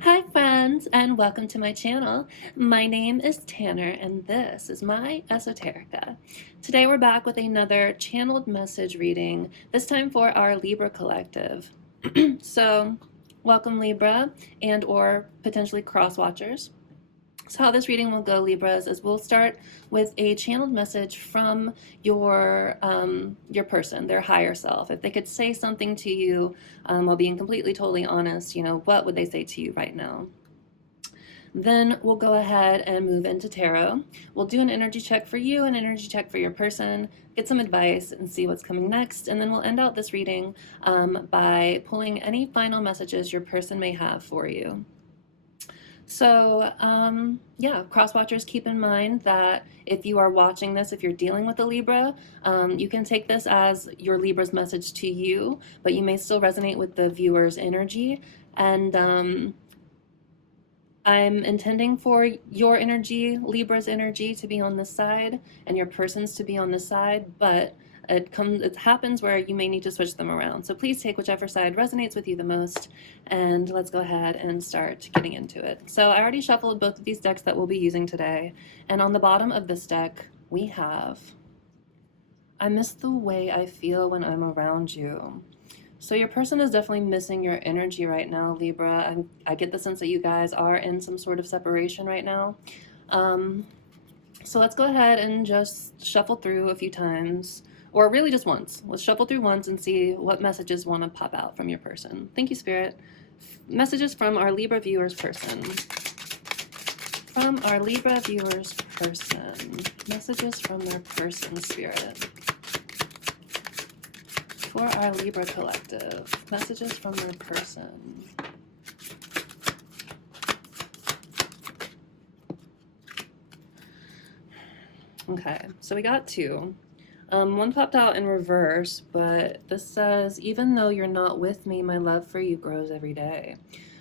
Hi friends, and welcome to my channel. My name is Tanner and this is my Esoterica. Today we're back with another channeled message reading, this time for our Libra collective. So welcome Libra and or potentially cross watchers. So how this reading will go, Libras, is we'll start with a channeled message from your person, their higher self. If they could say something to you, while being completely, totally honest, what would they say to you right now? Then we'll go ahead and move into tarot. We'll do an energy check for you, an energy check for your person, get some advice and see what's coming next. And then we'll end out this reading by pulling any final messages your person may have for you. So yeah, cross watchers, keep in mind that if you are watching this, if you're dealing with a Libra, you can take this as your Libra's message to you, but you may still resonate with the viewer's energy. And I'm intending for your energy, Libra's energy, to be on this side and your person's to be on this side, but it happens where you may need to switch them around. So please take whichever side resonates with you the most, and let's go ahead and start getting into it. So I already shuffled both of these decks that we'll be using today, and on the bottom of this deck we have, I miss the way I feel when I'm around you. So your person is definitely missing your energy right now, Libra. I get the sense that you guys are in some sort of separation right now. So let's go ahead and just shuffle through a few times, or really just once. Let's shuffle through once and see what messages want to pop out from your person. Thank you, Spirit. Messages from our Libra viewers person. From our Libra viewers person. Messages from their person, Spirit. For our Libra collective, messages from their person. Okay, so we got two. One popped out in reverse, but this says, even though you're not with me, my love for you grows every day.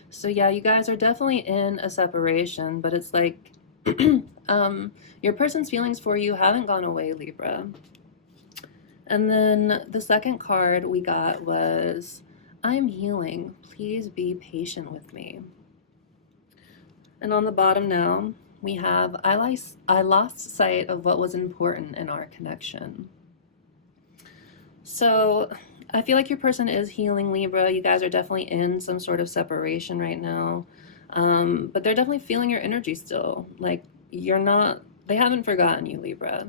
So yeah, you guys are definitely in a separation, but it's like your person's feelings for you haven't gone away, Libra. And then the second card we got was, I'm healing. Please be patient with me. And on the bottom now, we have, I lost sight of what was important in our connection. So I feel like your person is healing, Libra. You guys are definitely in some sort of separation right now. But they're definitely feeling your energy still. Like they haven't forgotten you, Libra.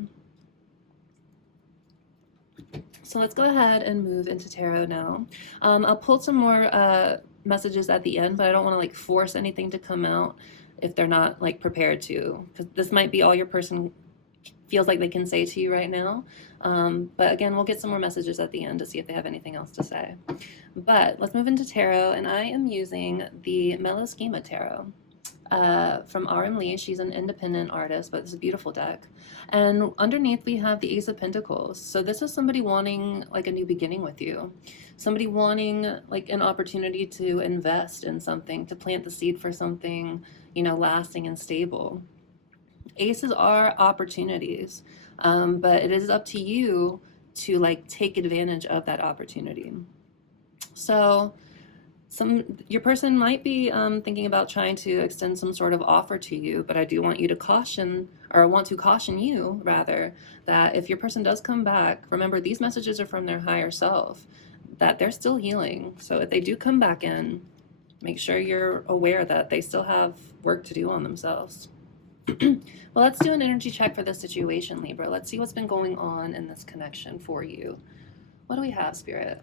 So let's go ahead and move into tarot now. I'll pull some more messages at the end, but I don't want to like force anything to come out if they're not like prepared to, because this might be all your person feels like they can say to you right now. But again, we'll get some more messages at the end to see if they have anything else to say. But let's move into tarot, and I am using the Mellow Schema Tarot. From R.M. Lee. She's an independent artist, but it's a beautiful deck. And underneath we have the Ace of Pentacles. So this is somebody wanting like a new beginning with you. Somebody wanting like an opportunity to invest in something, to plant the seed for something, lasting and stable. Aces are opportunities, but it is up to you to like take advantage of that opportunity. So your person might be thinking about trying to extend some sort of offer to you, but I do want you to caution, or want to caution you rather, that if your person does come back, remember these messages are from their higher self, that they're still healing. So if they do come back in, make sure you're aware that they still have work to do on themselves. Well, let's do an energy check for this situation, Libra. Let's see what's been going on in this connection for you. What do we have, Spirit?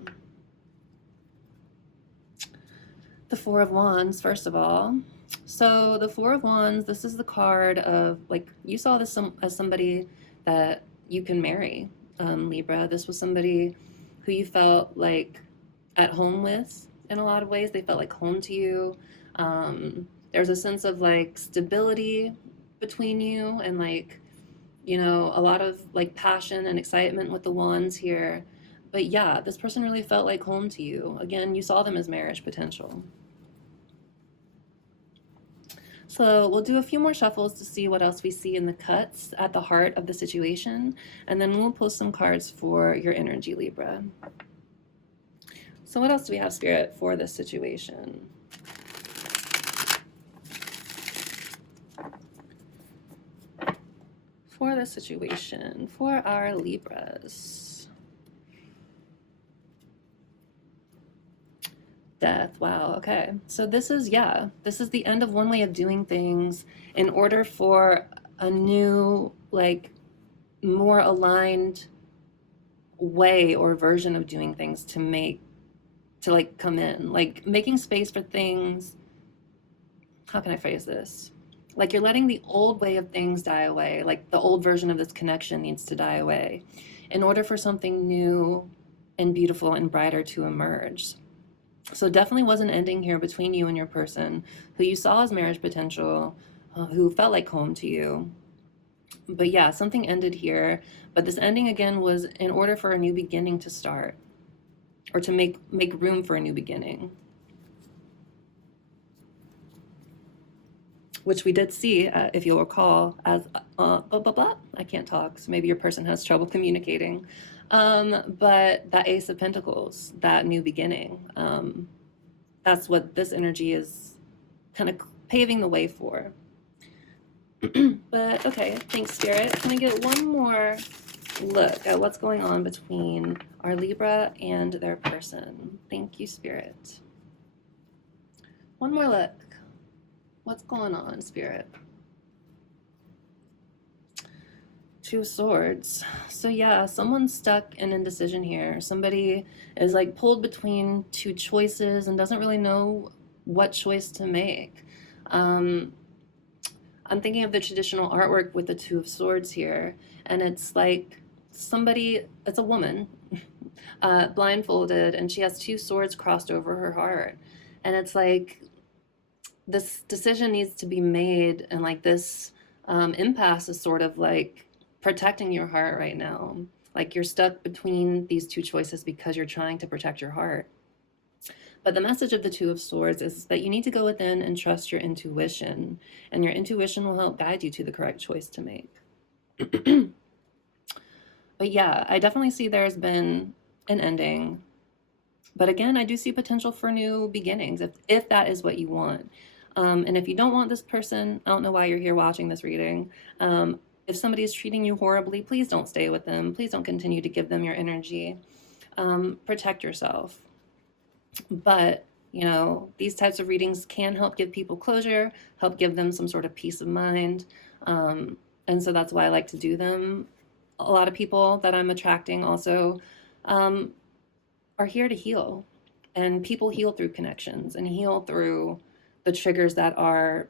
The Four of Wands, first of all. So the Four of Wands, this is the card of, like, you saw this as somebody that you can marry, Libra. This was somebody who you felt like at home with in a lot of ways. They felt like home to you. There's a sense of like stability between you and like, a lot of like passion and excitement with the wands here. But yeah, this person really felt like home to you. Again, you saw them as marriage potential. So we'll do a few more shuffles to see what else we see in the cuts at the heart of the situation, and then we'll pull some cards for your energy, Libra. So what else do we have, Spirit, for this situation? for the situation for our Libras. Death. Wow. Okay. So this is, yeah, this is the end of one way of doing things in order for a new, like, more aligned way or version of doing things to like come in, like making space for things. How can I phrase this? Like you're letting the old way of things die away, like the old version of this connection needs to die away in order for something new and beautiful and brighter to emerge. So definitely was an ending here between you and your person who you saw as marriage potential, who felt like home to you. But yeah, something ended here. But this ending again was in order for a new beginning to start, or to make room for a new beginning. Which we did see, if you'll recall, as blah, blah, blah. I can't talk, so maybe your person has trouble communicating. But that Ace of Pentacles, that new beginning, that's what this energy is kind of paving the way for. But okay, thanks, Spirit. Can I get one more look at what's going on between our Libra and their person? Thank you, Spirit. One more look. What's going on, Spirit? Two of Swords. So yeah, someone's stuck in indecision here. Somebody is like pulled between two choices and doesn't really know what choice to make. I'm thinking of the traditional artwork with the Two of Swords here, and it's like somebody, it's a woman, blindfolded, and she has two swords crossed over her heart. And it's like this decision needs to be made, and like this impasse is sort of like protecting your heart right now. Like you're stuck between these two choices because you're trying to protect your heart. But the message of the Two of Swords is that you need to go within and trust your intuition, and your intuition will help guide you to the correct choice to make. But yeah, I definitely see there's been an ending. But again, I do see potential for new beginnings if that is what you want. And if you don't want this person, I don't know why you're here watching this reading. If somebody is treating you horribly, please don't stay with them. Please don't continue to give them your energy. Protect yourself. But, you know, these types of readings can help give people closure, help give them some sort of peace of mind. And so that's why I like to do them. A lot of people that I'm attracting also are here to heal. And people heal through connections and heal through the triggers that are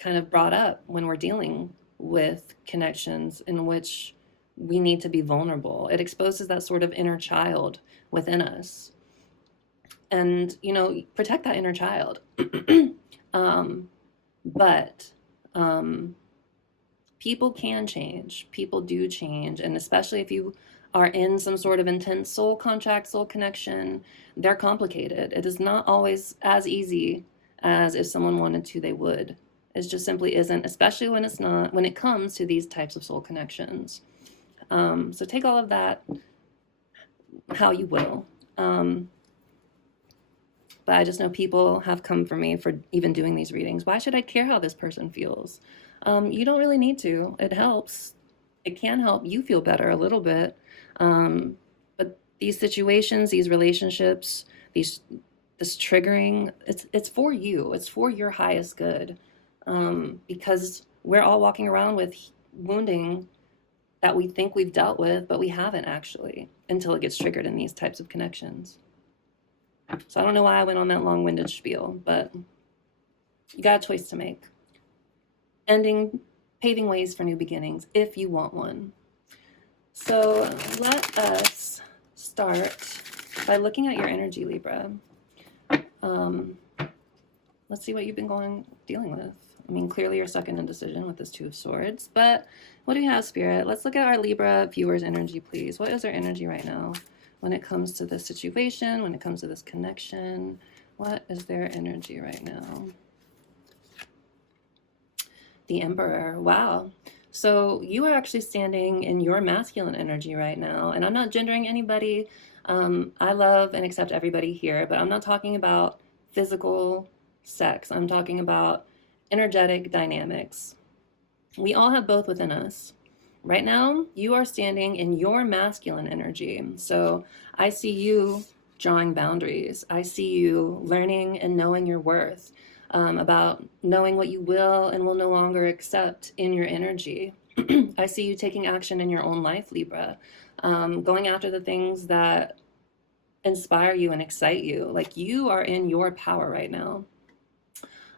kind of brought up when we're dealing with connections in which we need to be vulnerable. It exposes that sort of inner child within us. And, you know, protect that inner child. But people can change. People do change. And especially if you are in some sort of intense soul contract, soul connection, they're complicated. It is not always as easy as if someone wanted to, they would. It just simply isn't, especially when it's not, when it comes to these types of soul connections. So take all of that how you will. But I just know people have come for me for even doing these readings. Why should I care how this person feels? You don't really need to. It helps. It can help you feel better a little bit. But these situations, these relationships, this triggering, it's for you. It's for your highest good. Because we're all walking around with wounding that we think we've dealt with, but we haven't actually, until it gets triggered in these types of connections. So I don't know why I went on that long-winded spiel, but you got a choice to make. Paving ways for new beginnings, if you want one. So let us start by looking at your energy, Libra. Let's see what you've been dealing with. I mean, clearly you're stuck in indecision with this Two of Swords, but what do you have, Spirit? Let's look at our Libra viewers' energy, please. What is their energy right now when it comes to this situation, when it comes to this connection? What is their energy right now? The Emperor. Wow. So you are actually standing in your masculine energy right now, and I'm not gendering anybody. I love and accept everybody here, but I'm not talking about physical sex. I'm talking about energetic dynamics. We all have both within us. Right now, you are standing in your masculine energy. So I see you drawing boundaries. I see you learning and knowing your worth, about knowing what you will and will no longer accept in your energy. I see you taking action in your own life, Libra, going after the things that inspire you and excite you. Like, you are in your power right now.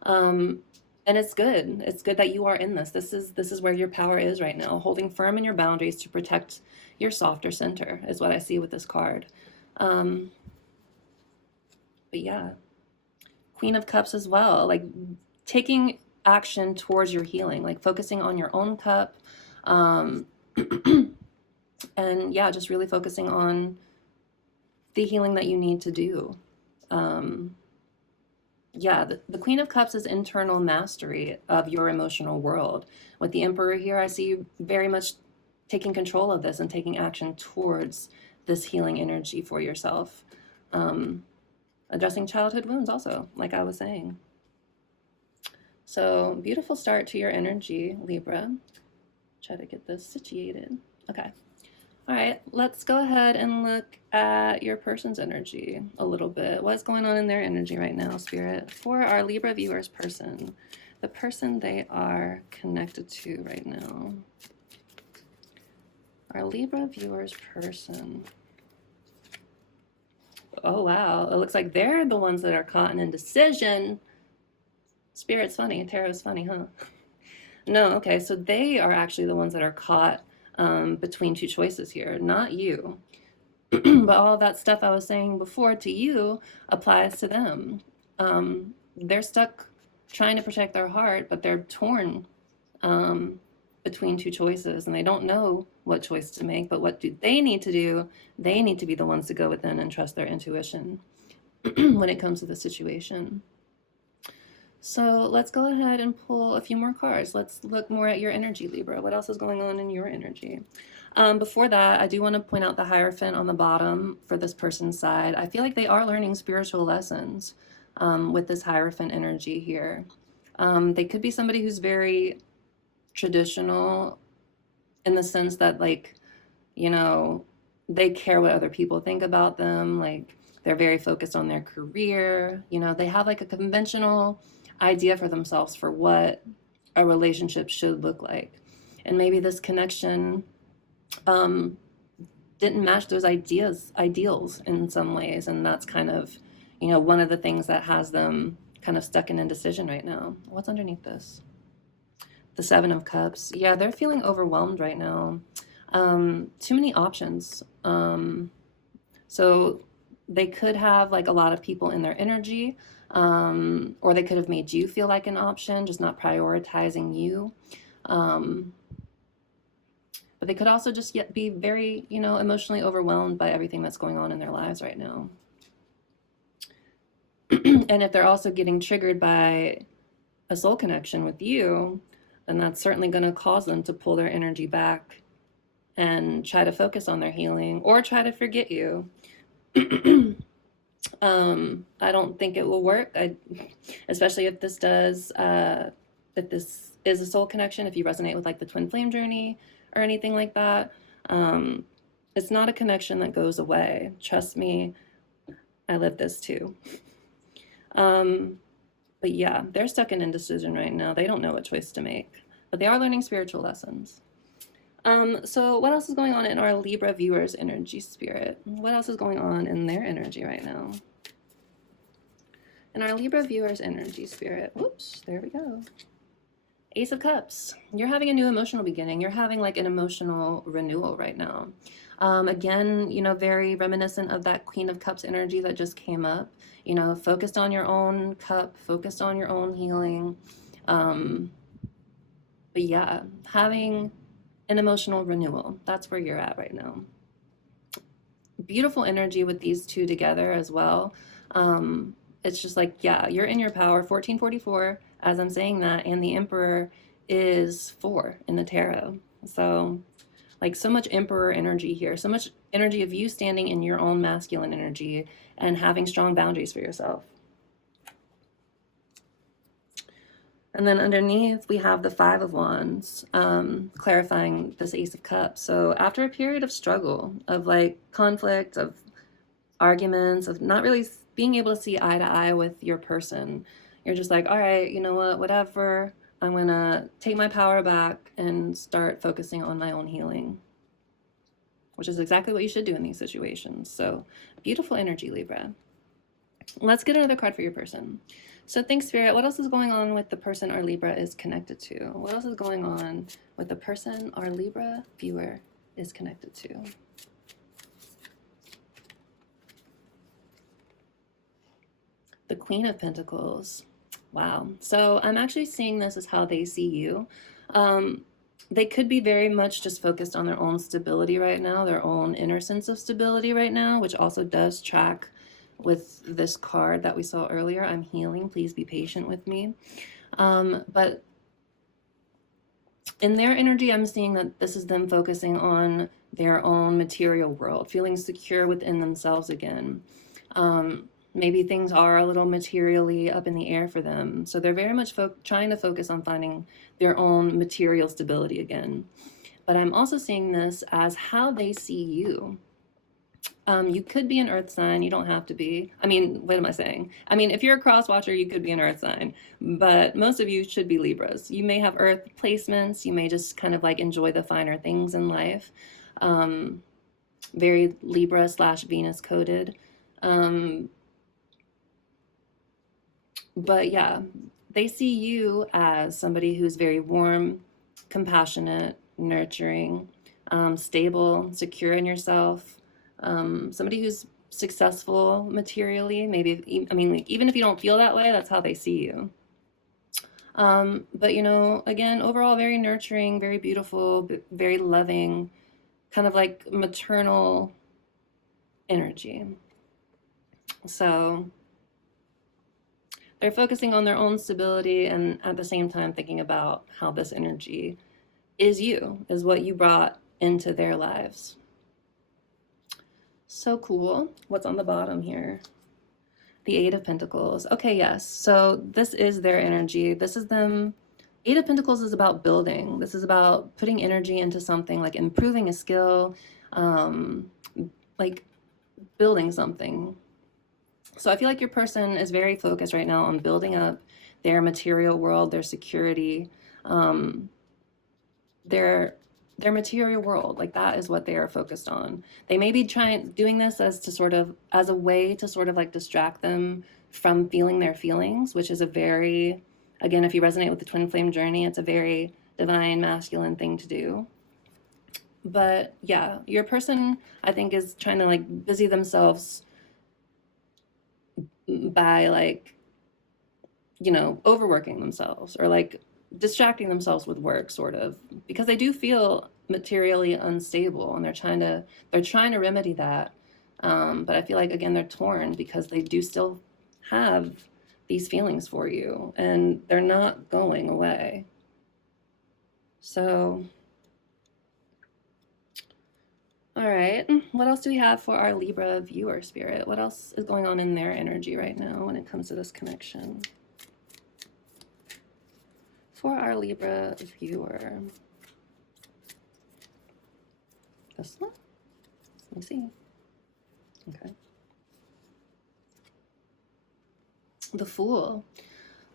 Um, and it's good. It's good that you are in this. This is where your power is right now, holding firm in your boundaries to protect your softer center is what I see with this card. Um, but yeah, Queen of Cups as well, like taking action towards your healing, like focusing on your own cup. Um, and yeah, just really focusing on the healing that you need to do. Um, yeah, the Queen of Cups is internal mastery of your emotional world. With the Emperor here, I see you very much taking control of this and taking action towards this healing energy for yourself. Addressing childhood wounds also, like I was saying. So beautiful start to your energy, Libra. Try to get this situated. Okay. All right, let's go ahead and look at your person's energy a little bit. What's going on in their energy right now, Spirit? For our Libra viewers person, the person they are connected to right now. Our Libra viewers person. Oh, wow. It looks like they're the ones that are caught in indecision. Spirit's funny. Tarot's funny, huh? No, okay, so they are actually the ones that are caught between two choices here, not you. But all of that stuff I was saying before to you applies to them. They're stuck trying to protect their heart, but they're torn between two choices, and they don't know what choice to make. But what do they need to do? They need to be the ones to go within and trust their intuition when it comes to the situation. So let's go ahead and pull a few more cards. Let's look more at your energy, Libra. What else is going on in your energy? Before that, I do want to point out the Hierophant on the bottom for this person's side. I feel like they are learning spiritual lessons with this Hierophant energy here. They could be somebody who's very traditional in the sense that, like, you know, they care what other people think about them. Like, they're very focused on their career. You know, they have like a conventional idea for themselves for what a relationship should look like. And maybe this connection didn't match those ideals in some ways. And that's kind of, you know, one of the things that has them kind of stuck in indecision right now. What's underneath this? The Seven of Cups. Yeah, they're feeling overwhelmed right now. Too many options. So they could have like a lot of people in their energy, or they could have made you feel like an option, just not prioritizing you. But they could also just yet be very, you know, emotionally overwhelmed by everything that's going on in their lives right now. And if they're also getting triggered by a soul connection with you, then that's certainly going to cause them to pull their energy back and try to focus on their healing or try to forget you. I don't think it will work, especially if this does, if this is a soul connection, if you resonate with like the twin flame journey or anything like that. It's not a connection that goes away. Trust me, I live this too. But yeah, they're stuck in indecision right now. They don't know what choice to make, but they are learning spiritual lessons. So what else is going on in our Libra viewers' energy, Spirit? What else is going on in their energy right now? In our Libra viewers' energy, Spirit. Whoops, there we go. Ace of Cups. You're having a new emotional beginning. You're having like an emotional renewal right now. Again, you know, very reminiscent of that Queen of Cups energy that just came up. You know, focused on your own cup, focused on your own healing. But yeah, having an emotional renewal. That's where you're at right now. Beautiful energy with these two together as well. It's just like, yeah, you're in your power. 1444, as I'm saying that, and the Emperor is 4 in the tarot. So like so much Emperor energy here, so much energy of you standing in your own masculine energy and having strong boundaries for yourself. And then underneath, we have the Five of Wands, clarifying this Ace of Cups. So after a period of struggle, of like conflict, of arguments, of not really being able to see eye to eye with your person, you're just like, all right, you know what, whatever. I'm going to take my power back and start focusing on my own healing, which is exactly what you should do in these situations. So beautiful energy, Libra. Let's get another card for your person. So thanks, Spirit. What else is going on with the person our Libra is connected to? What else is going on with the person our Libra viewer is connected to? The Queen of Pentacles. Wow. So I'm actually seeing this as how they see you. They could be very much just focused on their own stability right now, their own inner sense of stability right now, which also does track with this card that we saw earlier. I'm healing. Please be patient with me. But in their energy, I'm seeing that this is them focusing on their own material world, feeling secure within themselves again. Maybe things are a little materially up in the air for them. So they're very much trying to focus on finding their own material stability again. But I'm also seeing this as how they see you. You could be an earth sign. You don't have to be. I mean, what am I saying? I mean, if you're a cross watcher, you could be an earth sign, but most of you should be Libras. You may have earth placements. You may just kind of like enjoy the finer things in life. Very Libra / Venus coded. But yeah, they see you as somebody who's very warm, compassionate, nurturing, stable, secure in yourself. Somebody who's successful materially, maybe, I mean, like, even if you don't feel that way, that's how they see you. But you know, again, overall, very nurturing, very beautiful, very loving, kind of like maternal energy. So they're focusing on their own stability and at the same time thinking about how this energy is you, is what you brought into their lives. So cool. What's on the bottom here? The Eight of Pentacles. Okay, yes. So this is their energy. This is them. Eight of Pentacles is about building. This is about putting energy into something, like improving a skill, like building something. So I feel like your person is very focused right now on building up their material world, their security, their material world. Like that is what they are focused on. They may be doing this as a way to sort of like distract them from feeling their feelings, which is a very, again, if you resonate with the twin flame journey, it's a very divine masculine thing to do. But yeah, your person, I think, is trying to like busy themselves by like, you know, overworking themselves or like distracting themselves with work, sort of, because they do feel materially unstable and they're trying to remedy that. But I feel like, again, they're torn because they do still have these feelings for you and they're not going away. So all right, what else do we have for our Libra viewer, Spirit? What else is going on in their energy right now when it comes to this connection? For our Libra viewer. This one? Let me see. Okay. The Fool.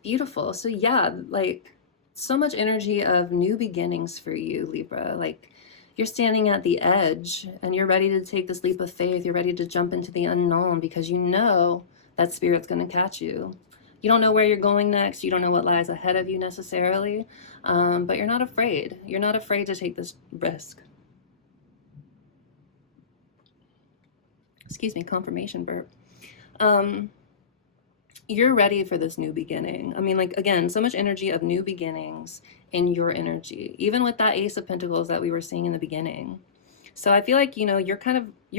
Beautiful. So yeah, like so much energy of new beginnings for you, Libra. Like you're standing at the edge and you're ready to take this leap of faith. You're ready to jump into the unknown because you know that Spirit's going to catch you. You don't know where you're going next. You don't know what lies ahead of you necessarily, but you're not afraid. You're not afraid to take this risk. Excuse me, confirmation burp. You're ready for this new beginning. I mean, like, again, so much energy of new beginnings in your energy, even with that Ace of Pentacles that we were seeing in the beginning. So I feel like, you know, you're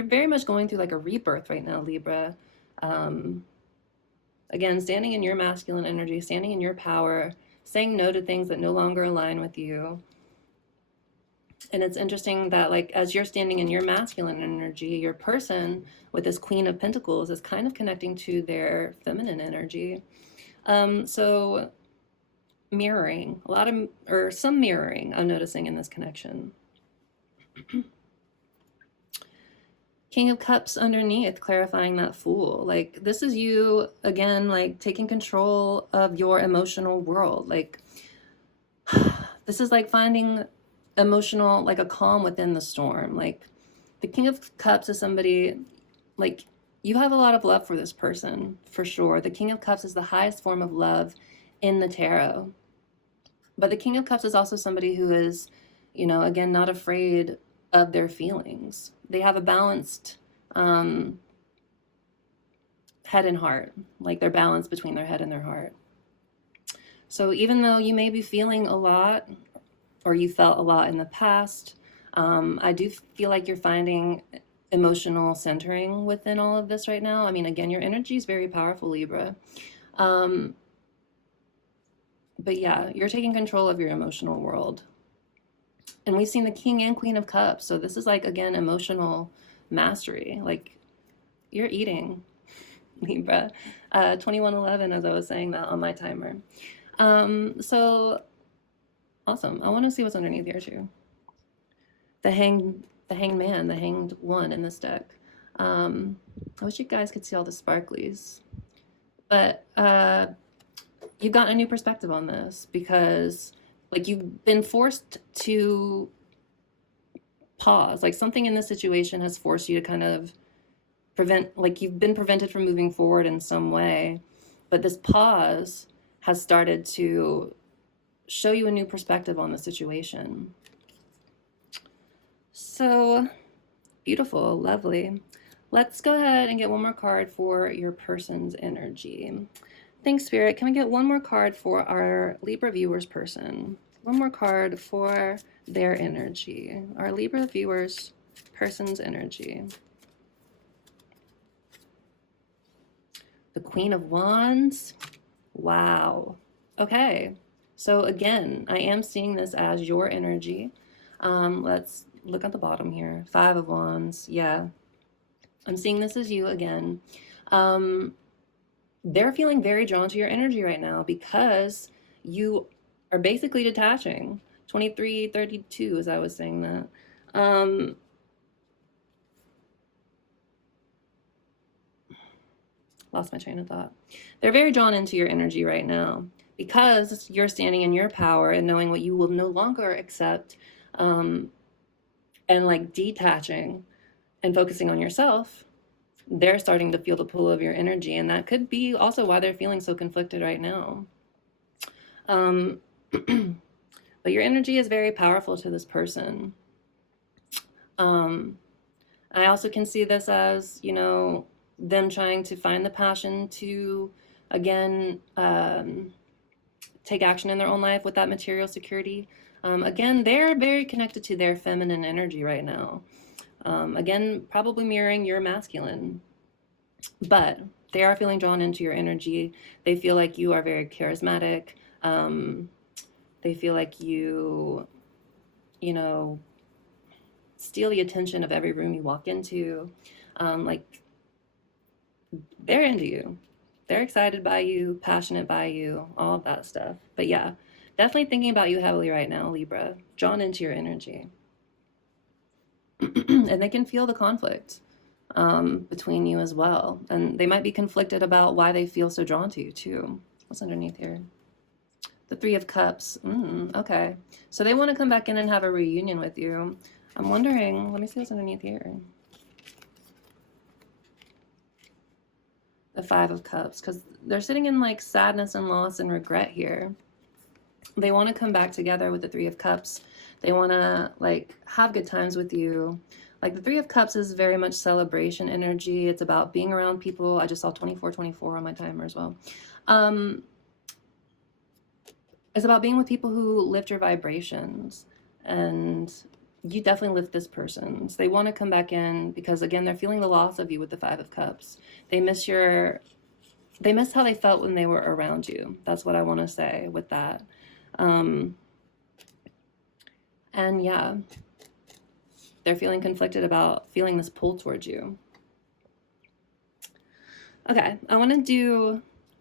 very much going through like a rebirth right now, Libra. Again, standing in your masculine energy, standing in your power, saying no to things that no longer align with you. And it's interesting that, like, as you're standing in your masculine energy, your person with this Queen of Pentacles is kind of connecting to their feminine energy. So mirroring, a lot of, or some mirroring I'm noticing in this connection. King of Cups underneath, clarifying that Fool. Like, this is you, again, like, taking control of your emotional world. Like, this is like finding emotional, like a calm within the storm. Like, the King of Cups is somebody, like, you have a lot of love for this person, for sure. The King of Cups is the highest form of love in the tarot. But the King of Cups is also somebody who is, you know, again, not afraid of their feelings. They have a balanced head and heart, like they're balanced between their head and their heart. So even though you may be feeling a lot, or you felt a lot in the past, I do feel like you're finding emotional centering within all of this right now. I mean, again, your energy is very powerful, Libra. But yeah, you're taking control of your emotional world. And we've seen the King and Queen of Cups. So this is like, again, emotional mastery. Like, you're eating, Libra. 2111, as I was saying that on my timer. So awesome. I want to see what's underneath here too. The hanged man, the hanged one in this deck. I wish you guys could see all the sparklies. But you've gotten a new perspective on this because, like, you've been forced to pause. Like, something in this situation has forced you to kind of prevent, like, you've been prevented from moving forward in some way. But this pause has started to show you a new perspective on the situation. So beautiful, lovely. Let's go ahead and get one more card for your person's energy. Thanks, Spirit. Can we get one more card for our Libra viewers person? One more card for their energy. Our Libra viewers person's energy. The Queen of Wands. Wow. Okay. So again, I am seeing this as your energy. Let's look at the bottom here. 5 of Wands. Yeah. I'm seeing this as you again. They're feeling very drawn to your energy right now because you are basically detaching. 2332, as I was saying that. Lost my train of thought. They're very drawn into your energy right now because you're standing in your power and knowing what you will no longer accept, and like detaching and focusing on yourself. They're starting to feel the pull of your energy, and that could be also why they're feeling so conflicted right now. But your energy is very powerful to this person. I also can see this as, you know, them trying to find the passion to, again, take action in their own life with that material security. Again, they're very connected to their feminine energy right now. Again, probably mirroring your masculine, but they are feeling drawn into your energy. They feel like you are very charismatic. They feel like you know, steal the attention of every room you walk into. Like, they're into you. They're excited by you, passionate by you, all of that stuff. But yeah, definitely thinking about you heavily right now, Libra, drawn into your energy. And they can feel the conflict between you as well. And they might be conflicted about why they feel so drawn to you too. What's underneath here? The 3 of Cups. Okay. So they want to come back in and have a reunion with you. I'm wondering, let me see what's underneath here. The 5 of Cups, because they're sitting in like sadness and loss and regret here. They want to come back together with the 3 of Cups. They want to like have good times with you. Like, the 3 of Cups is very much celebration energy. It's about being around people. I just saw 2424 on my timer as well. It's about being with people who lift your vibrations, and you definitely lift this person. So they want to come back in because, again, they're feeling the loss of you with the 5 of Cups. They miss how they felt when they were around you. That's what I want to say with that. And yeah, they're feeling conflicted about feeling this pull towards you. Okay, I want to do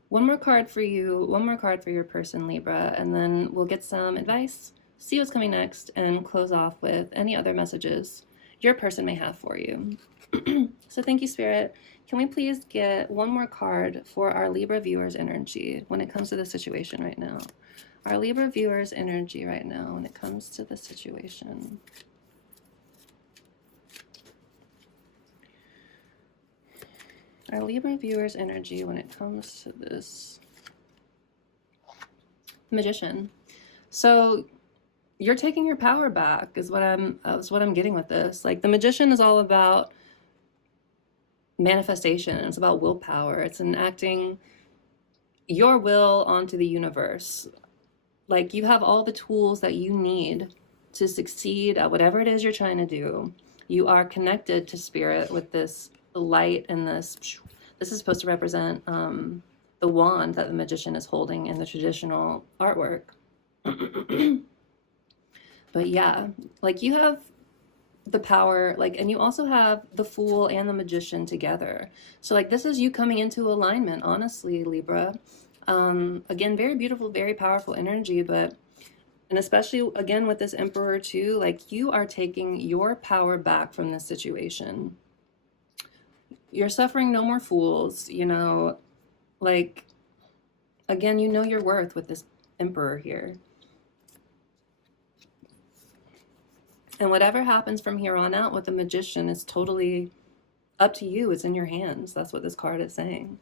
One more card for you, one more card for your person, Libra, and then we'll get some advice, see what's coming next, and close off with any other messages your person may have for you. So thank you, Spirit. Can we please get one more card for our Libra viewers' energy when it comes to the situation right now? Our Libra viewers' energy right now when it comes to the situation. Our Libra viewers' energy when it comes to this. Magician. So you're taking your power back is what I'm getting with this. Like, the Magician is all about manifestation. It's about willpower. It's enacting your will onto the universe. Like, you have all the tools that you need to succeed at whatever it is you're trying to do. You are connected to Spirit with this light, and this is supposed to represent the wand that the Magician is holding in the traditional artwork. But yeah, like, you have the power, like, and you also have the Fool and the Magician together. So like, this is you coming into alignment, honestly, Libra. Again, very beautiful, very powerful energy, but, and especially again with this Emperor too, like, you are taking your power back from this situation. You're suffering no more fools, you know, like, again, you know your worth with this Emperor here. And whatever happens from here on out with the Magician is totally up to you. It's in your hands. That's what this card is saying.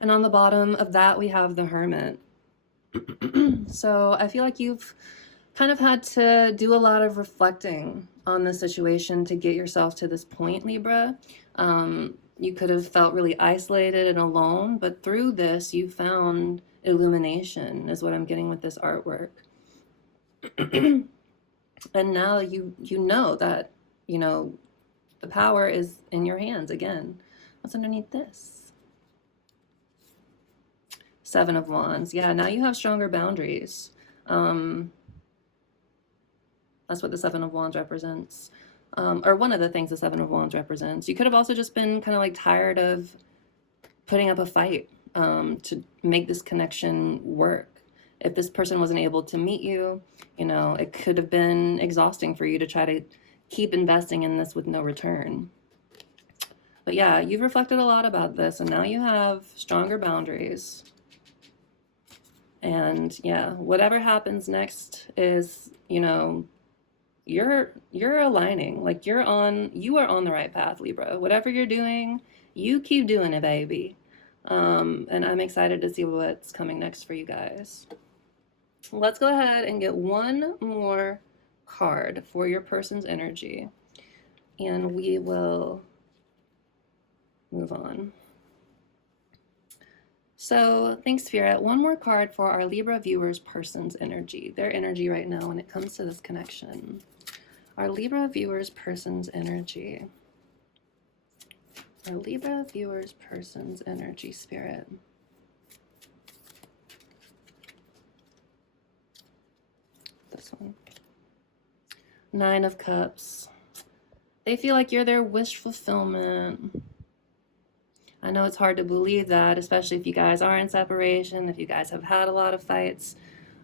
And on the bottom of that, we have the Hermit. So I feel like you've kind of had to do a lot of reflecting on the situation to get yourself to this point, Libra. You could have felt really isolated and alone, but through this, you found illumination, is what I'm getting with this artwork. And now you know that, you know, the power is in your hands again. What's underneath this? Seven of Wands. Yeah, now you have stronger boundaries. That's what the Seven of Wands represents. Or one of the things the Seven of Wands represents. You could have also just been kind of like tired of putting up a fight to make this connection work. If this person wasn't able to meet you, you know, it could have been exhausting for you to try to keep investing in this with no return. But yeah, you've reflected a lot about this, and now you have stronger boundaries. And yeah, whatever happens next is, you know, you're aligning. Like, you are on the right path, Libra. Whatever you're doing, you keep doing it, baby. And I'm excited to see what's coming next for you guys. Let's go ahead and get one more card for your person's energy, and we will move on. So thanks, Spirit. One more card for our Libra viewers' person's energy, their energy right now when it comes to this connection. Our Libra viewers' person's energy. Our Libra viewers' person's energy, Spirit. This one. Nine of Cups. They feel like you're their wish fulfillment. I know it's hard to believe that, especially if you guys are in separation, if you guys have had a lot of fights,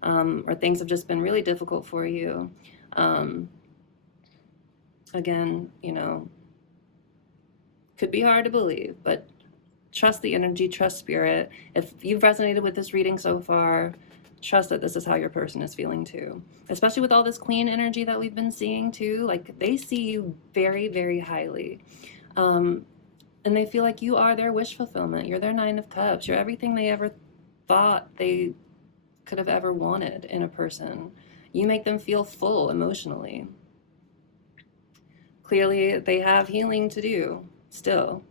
or things have just been really difficult for you. Again, you know, could be hard to believe, but trust the energy, trust Spirit. If you've resonated with this reading so far, trust that this is how your person is feeling too. Especially with all this Queen energy that we've been seeing too. Like, they see you very, very highly. And they feel like you are their wish fulfillment. You're their Nine of Cups. You're everything they ever thought they could have ever wanted in a person. You make them feel full emotionally. Clearly, they have healing to do still.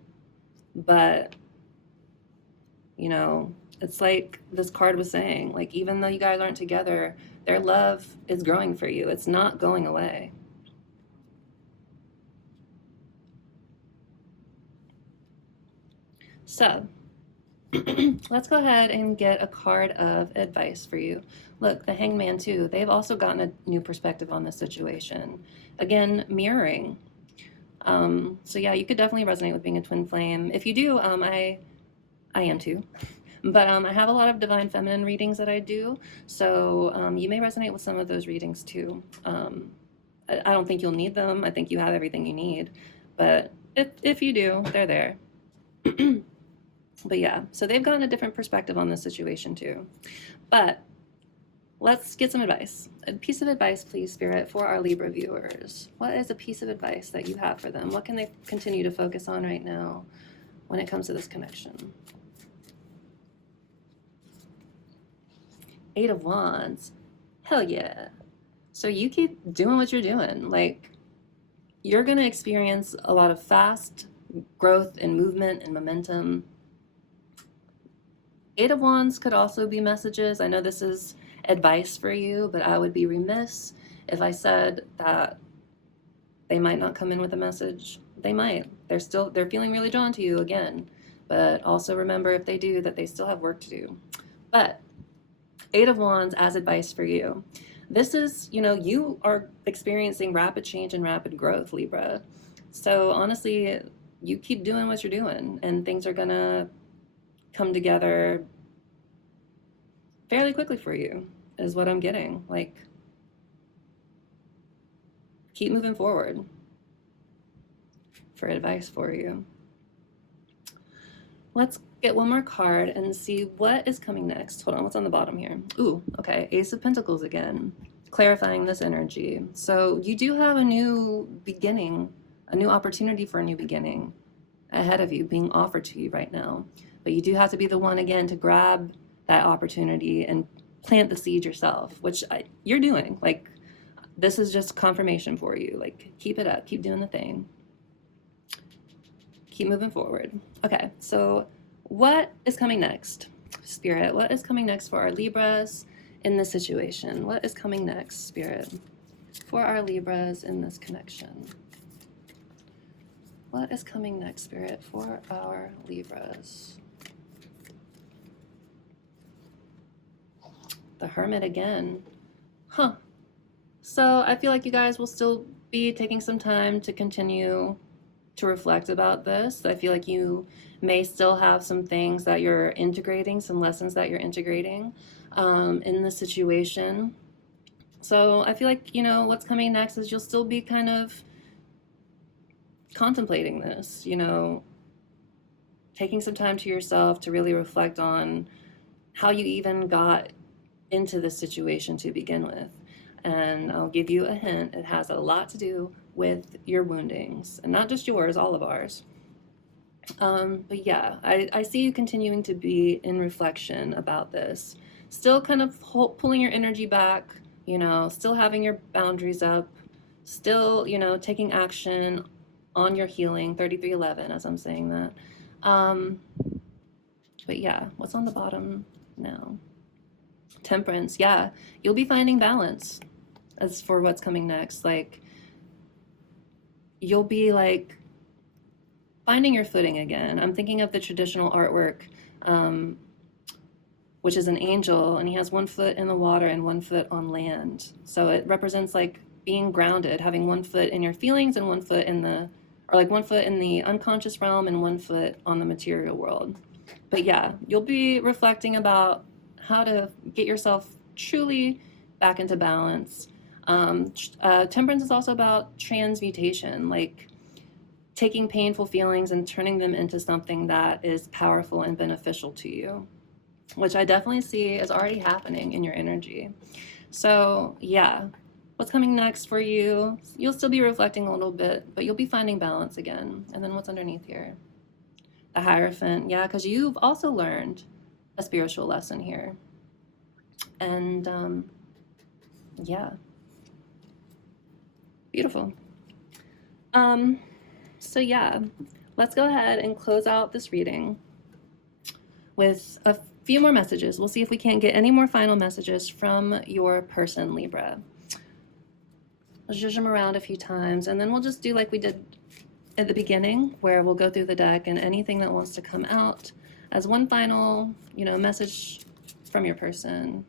But, you know, it's like this card was saying, like, even though you guys aren't together, their love is growing for you. It's not going away. So let's go ahead and get a card of advice for you. Look, the Hangman too, they've also gotten a new perspective on this situation. Again, mirroring. So yeah, you could definitely resonate with being a twin flame. If you do, I am too. But I have a lot of divine feminine readings that I do, so you may resonate with some of those readings too. I don't think you'll need them. I think you have everything you need, but if you do, they're there. But yeah, so they've gotten a different perspective on this situation too. But let's get some advice. A piece of advice, please, Spirit, for our Libra viewers. What is a piece of advice that you have for them? What can they continue to focus on right now when it comes to this connection? Eight of Wands. Hell yeah. So you keep doing what you're doing. Like, you're going to experience a lot of fast growth and movement and momentum. Eight of Wands could also be messages. I know this is advice for you, but I would be remiss if I said that they might not come in with a message. They might. They're feeling really drawn to you again. But also remember, if they do, that they still have work to do. But Eight of Wands as advice for you. This is, you are experiencing rapid change and rapid growth, Libra. So honestly, you keep doing what you're doing and things are gonna come together fairly quickly for you, is what I'm getting. Like, keep moving forward for advice for you. Let's get one more card and see what is coming next. Hold on, what's on the bottom here? Ooh, okay, Ace of Pentacles again, clarifying this energy. So you do have a new beginning, a new opportunity for a new beginning ahead of you, being offered to you right now. But you do have to be the one, again, to grab that opportunity and plant the seed yourself, which you're doing. Like, this is just confirmation for you. Like, keep it up, keep doing the thing. Keep moving forward. Okay, so what is coming next? Spirit, what is coming next for our Libras in this situation? What is coming next, Spirit, for our Libras in this connection? What is coming next, Spirit, for our Libras? The Hermit again. Huh. So I feel like you guys will still be taking some time to continue to reflect about this. I feel like you may still have some things that you're integrating, some lessons that you're integrating in the situation. So I feel like, what's coming next is you'll still be kind of contemplating this, taking some time to yourself to really reflect on how you even got into this situation to begin with. And I'll give you a hint, it has a lot to do with your woundings, and not just yours, all of ours. But yeah, I see you continuing to be in reflection about this, still kind of pulling your energy back, still having your boundaries up, still, taking action on your healing, 3311, as I'm saying that. But yeah, what's on the bottom now? Temperance. Yeah, you'll be finding balance as for what's coming next. Like, you'll be like finding your footing again. I'm thinking of the traditional artwork, which is an angel, and he has one foot in the water and one foot on land. So it represents like being grounded, having one foot in your feelings and one foot in the, or like one foot in the unconscious realm and one foot on the material world. But yeah, you'll be reflecting about how to get yourself truly back into balance. Temperance is also about transmutation, like taking painful feelings and turning them into something that is powerful and beneficial to you, which I definitely see is already happening in your energy. So yeah, what's coming next for you? You'll still be reflecting a little bit, but you'll be finding balance again. And then what's underneath here? The Hierophant. Yeah, because you've also learned a spiritual lesson here. And yeah, beautiful. So yeah, let's go ahead and close out this reading with a few more messages. We'll see if we can't get any more final messages from your person, Libra. Let's zhuzh them around a few times, and then we'll just do like we did at the beginning, where we'll go through the deck and anything that wants to come out as one final, message from your person.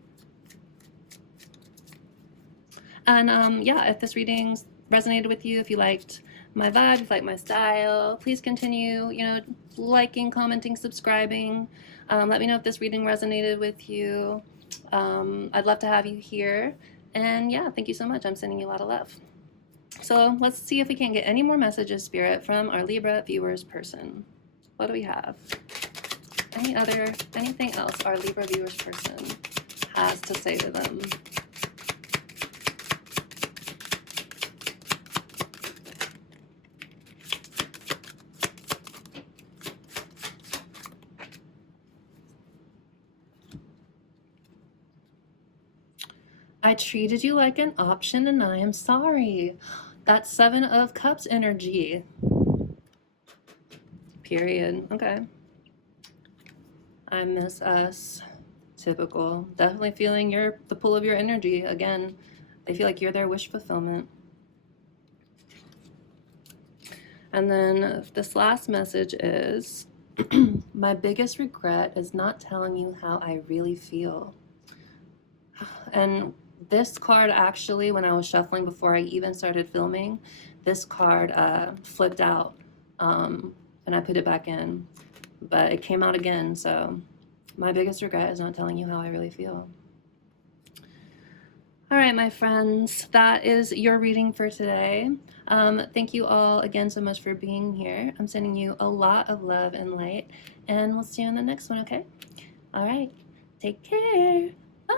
And yeah, if this reading resonated with you, if you liked my vibe, if you like my style, please continue, you know, liking, commenting, subscribing. Let me know if this reading resonated with you. I'd love to have you here. And yeah, thank you so much. I'm sending you a lot of love. So let's see if we can get any more messages, Spirit, from our Libra viewers person. What do we have? Anything else our Libra viewers person has to say to them? I treated you like an option and I am sorry. That's Seven of Cups energy. Period. Okay. I miss us. Typical. Definitely feeling the pull of your energy. Again, they feel like you're their wish fulfillment. And then this last message is, my biggest regret is not telling you how I really feel. And this card actually, when I was shuffling before I even started filming, this card flipped out and I put it back in, but it came out again. So my biggest regret is not telling you how I really feel. All right, my friends, that is your reading for today. Thank you all again so much for being here. I'm sending you a lot of love and light, and we'll see you in the next one, okay? All right, take care. Bye.